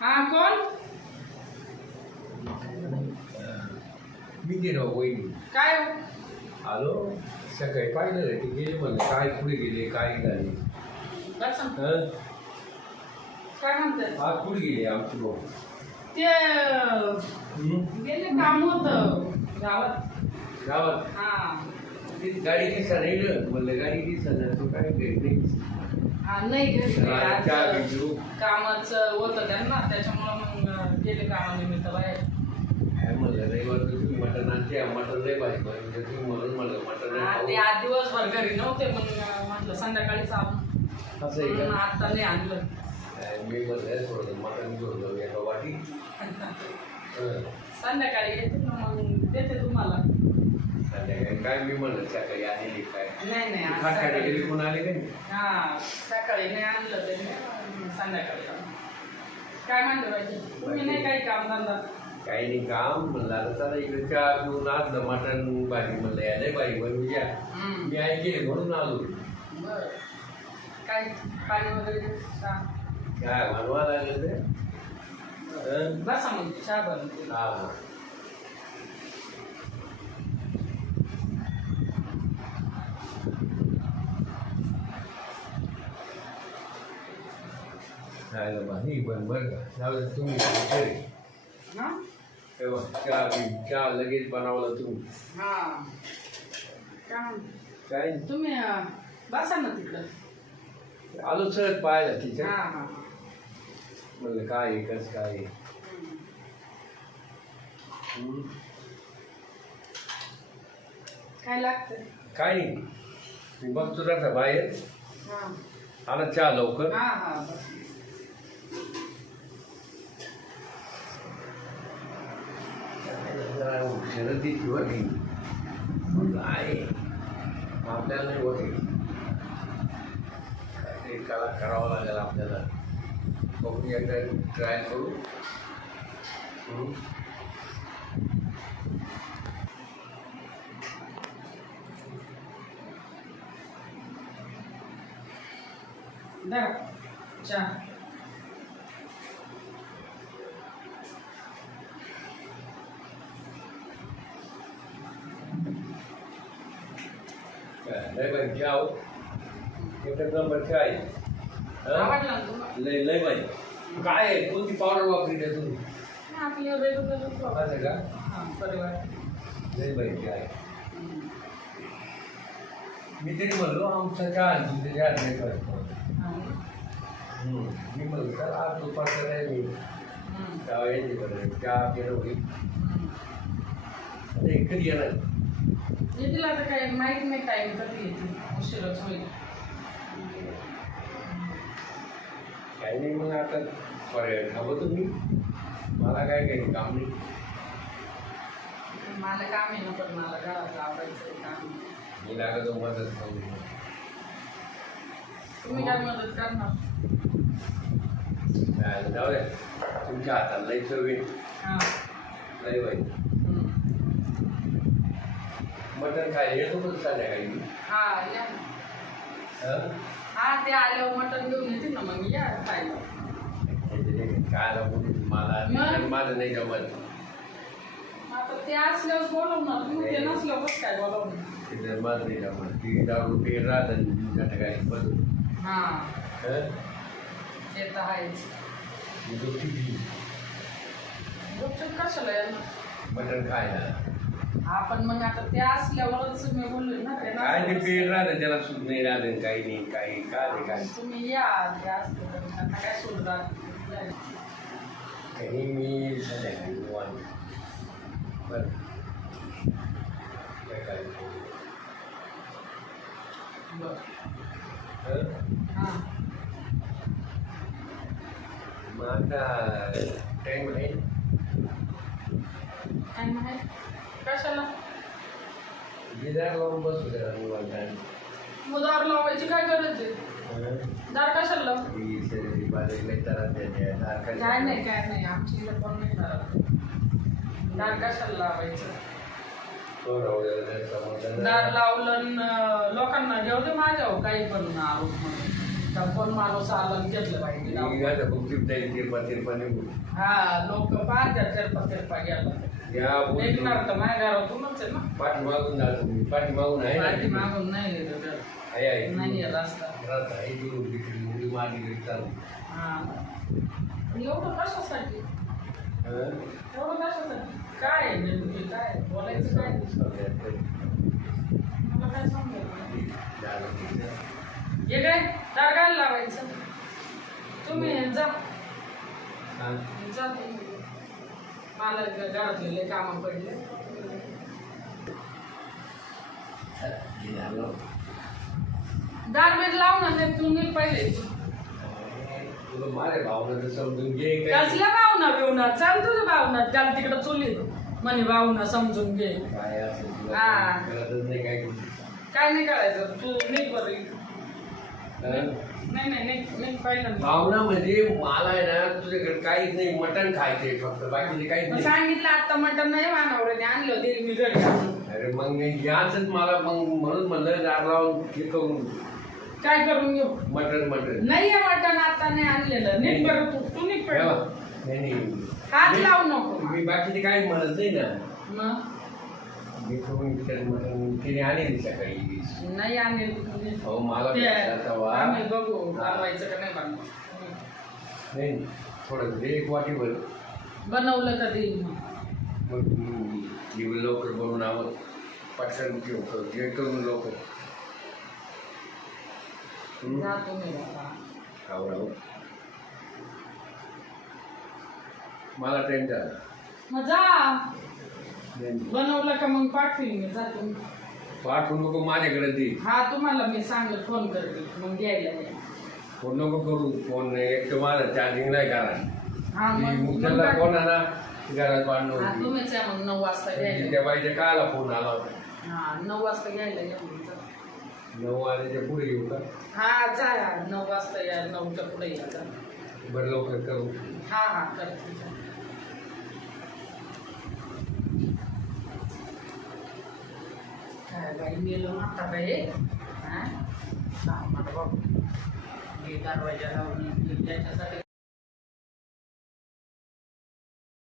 हा कोण? मी गेलो वहिनी काय हो? आलो सकाळी पाहिलं रे ते गेले म्हणलं काय पुढे गेले काय झाले काय सांग? काय म्हणतात? आज पुढे गेले आमची भाऊ ते गेले काम होतं गावात हा ती गाडी दिसा नाही म्हणलं गाडी दिसा ना तो काय घरी नाही हा नाही घरी नाही. आज चहा घेऊ कामाचं होतं त्यांना त्याच्यामुळं मग गेले कामानिमित्त बाहेर. काय म्हणलं रविवार तुम्ही मटण आणते मटण नाही पाहिजे म्हणजे तुम्ही म्हणून म्हणलं मटण हा, ते आज दिवसभर घरी नव्हते मग म्हटलं संध्याकाळीच आणू असं आहे म्हणून का आता नाही आणलं. मी म्हणलं थोडं मटण घेऊन जाऊ एका वाटी संध्याकाळी येते ना मग देते तुम्हाला. संध्याकाळी काय मी म्हणलं सकाळी आलेली काय नाही आज खाटाकडे सकाळी. गेली कोण आले काय हा सकाळी नाही आणलं ते संध्याकाळी आणलं. काय म्हणलं पाहिजे तुम्ही नाही काही काम धंदा? काही नाही काम म्हणलं आता चला इकडे चहा पिऊन आणलं मटण भाजी म्हणलं या नाही भाजी बनवू या मी ऐकले म्हणून आलो बरं काय पाणी वगैरे का? काय बनवा लागलं ते बसा मग चहा बनवते. हा हा काय ही पण बरं का जाऊ दे तुम्ही घरी. हा तेव्हा चहा लगेच बनवला तुम्ही हा काय म्हणते? काय तुम्ही बसा ना तिकडं. आलो सहज पाहायला तिच्या हा हा म्हणलं काय आहे कसं काय आहे काय लागतं? काय नाही मी बघतो राहता बाहेर हा आला चहा लवकर हा हा बस. शरद ती होती आहे आपल्याला नाही होते काहीतरी कला करावं लागेल आपल्याला बघू एकदा ट्राय करू धरा चहा. लय बाई चहा हो एकच नंबर चहा आहे आवडला ना तुम्हाला? लय बाई काय आहे कोणती पावडर वापरली आहे तुम्ही आपल्या रेग्युलर असं का हा परिवार. लय बाई चहा आहे मी तरी म्हणलो आमचा चहा आणि तुमच्या चहा नाही करतो मी म्हणलो तर आज दुपारचं नाही मी चहा यायची बरं चहा केलं होईल आता कधी येणार येतील आता काय माहीत नाही टाईम कधी येतील उशीरच होईल. काही नाही मग आता पर्याय थांबतो मी मला काय काही काम नाही मला काम आहे ना पण मला घरात आवडायचं काम. मी लागतो मदत करू तुम्ही काय मदत करणार? जाऊ द्या तुमच्या हाताला लई चवी हा लई बाई मटण खायला येतो पण संध्याकाळी हा या ना. हा ते आल्यावर मटण घेऊन येतील ना मग या खायला. काय मला माझं नाही जमत आता ते असल्यावर बोलवणार तुम्ही ते नसल्यावर कसं काय बोलवणार? तिथे माझं नाही जमत ती दारू ते राहत काय बदल हा ते तर आहेच. गुपचूप कशाला येणार? मटण खायला आपण मग आता ते असल्यावरच मी बोललो ना ते काय ते नसल्यावर पेट राहतं त्याला सूट नाही राहत काही नाही काही काय ते काय तुम्ही या ते असलं तर त्यांना काय सूट राहते. काही मी संध्याकाळी निवांत. बरं काय काय बरं हा मग आता टाईम आहे काय नाही कशाला गिदार लावून बसू द्या निवांत मग दार लावायची काय गरज आहे? दार कशाला लावू? काय नाही काय नाही आमची इकडे पण नाही दार. दार कशाला लावायचं? दार लावलं लोकांना घेऊ दे माझ्यावर काही पण आरोप म्हणून. का कोण माणूस आला आणि घेतलं पाहिजे नाव. आता खूप तिरपा तिरपा निघून हा लोक पाहतात तिरपा गेला या निघणार तर माझ्या घरातूनच आहे ना. पाठीमागून जातो मी पाठीमागून आहे पाठी ना मागून नाही आहे नाही रस्ता. घरात आहे उडी मारली चालू हा एवढं कशासाठी एवढं कशासाठी काय आहे नेमकी काय बोलायचं काय मला काय समजलं हे काय टाकायला लावायचं तुम्ही जा जा तुम्ही. मला घरातले कामं पडले दारबीर लावू ना नाही तुम्ही पहिले माझ्या भावना समजून घे कसल्या भावना बिवना चाल तुझ्या भावना त्याला तिकडं चुलीत म्हणे भावना समजून घे. काय असेल हा. गरजच नाही काय काय नाही करायचं तू निघ बरं नाही नाही पहिलं भावना म्हणजे मला आहे ना तुझ्याकडे काहीच नाही मटण खायचंय फक्त बाकी काहीच नाही. सांगितलं आता मटण नाही मानवलं आणलं होते मी घरी आणून. अरे मग याच मला मग म्हणून म्हणलं दार लावून हे करून काय करून घेऊ मटण नाही मटण आता नाही आणलेलं नीट बरं तू नीट पडलं नाही हात लावू नको मी बाकीचे काही म्हणत नाही ना मग मी करून मटण तिने आणेल सकाळी नाही आणेल हो मला आम्ही बघू बनवायचं का नाही बनवायचं नाही थोडं घे एक वाटीभर बनवलं कधी मग लवकर बनवून आवड पटकन घे करून लवकर जातो मी बाबा राहू मला टाइम झाला मग जा बनवलं का मग पाठवीन मी जातो मी. पाठवू नको माझ्याकडे दे हा तुम्हाला मी सांगेल फोन करते मग घ्यायला या. फोन नको करू फोन एक तर माझा चार्जिंग नाही करा हा मग त्याला फोन आला घरात बांधून हा तुम्हीच या मग 9 वाजता घ्यायला त्या बाईच्या कायला फोन आला होता हा 9 वाजता घ्यायला या मग जा. 9 वाजेच्या पुढे येऊ का हा जा 9 वाजता या 9च्या पुढे या जा. बरं लवकर करू हा हा करते जा. काय बाई मेलो आता बाई हा मला बाबू दरवाजा लावून त्याच्यासाठी